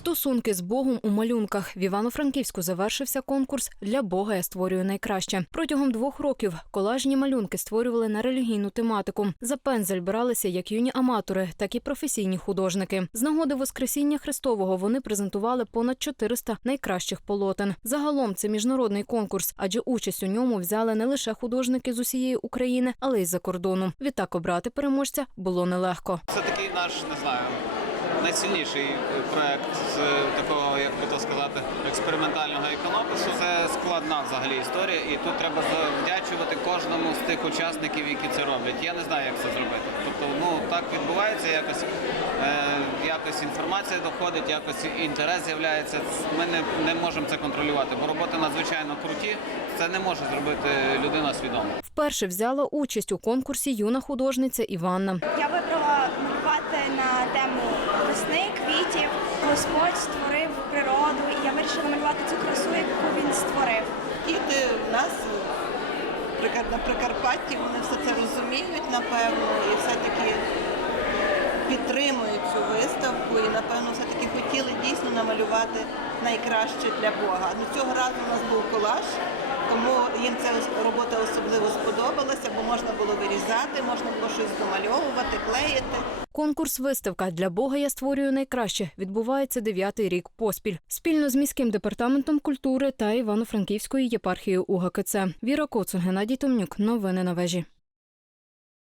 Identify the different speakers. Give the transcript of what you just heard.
Speaker 1: Стосунки з Богом у малюнках в Івано-Франківську завершився конкурс Для Бога я створюю найкраще. Протягом двох років колажні малюнки створювали на релігійну тематику. За пензель бралися як юні аматори, так і професійні художники. З нагоди Воскресіння Христового вони презентували понад 400 найкращих полотен. Загалом це міжнародний конкурс, адже участь у ньому взяли не лише художники з усієї України, але й з-за кордону. Відтак обрати переможця було нелегко.
Speaker 2: Це такий наш, не знаю, найсильніший проект з такого, як би то сказати, експериментального іконопису. Це складна взагалі історія, і тут треба завдячувати кожному з тих учасників, які це роблять. Я не знаю, як це зробити. Тобто, ну так відбувається, якось, е, якось інформація доходить, якось інтерес з'являється. Ми не, не можемо це контролювати, бо роботи надзвичайно круті. Це не може зробити людина свідомо.
Speaker 1: Вперше взяла участь у конкурсі юна художниця Іванна.
Speaker 3: Я вибрала малювати на тему. Господь створив природу, і я вирішила малювати цю красу, яку він створив.
Speaker 4: Діти в нас Прикар- на Прикарпатті вони все це розуміють, напевно, і все-таки підтримують цю виставку і, напевно, все-таки хотіли дійсно намалювати найкраще для Бога. Ну, цього разу у нас був колаж, тому їм ця робота особливо сподобалася, бо можна було вирізати, можна було щось домальовувати, клеїти.
Speaker 1: Конкурс виставка для Бога я створюю найкраще відбувається дев'ятий рік поспіль спільно з міським департаментом культури та Івано-Франківською єпархією УГКЦ. Віра Коцун, Геннадій Томнюк. Новини на вежі.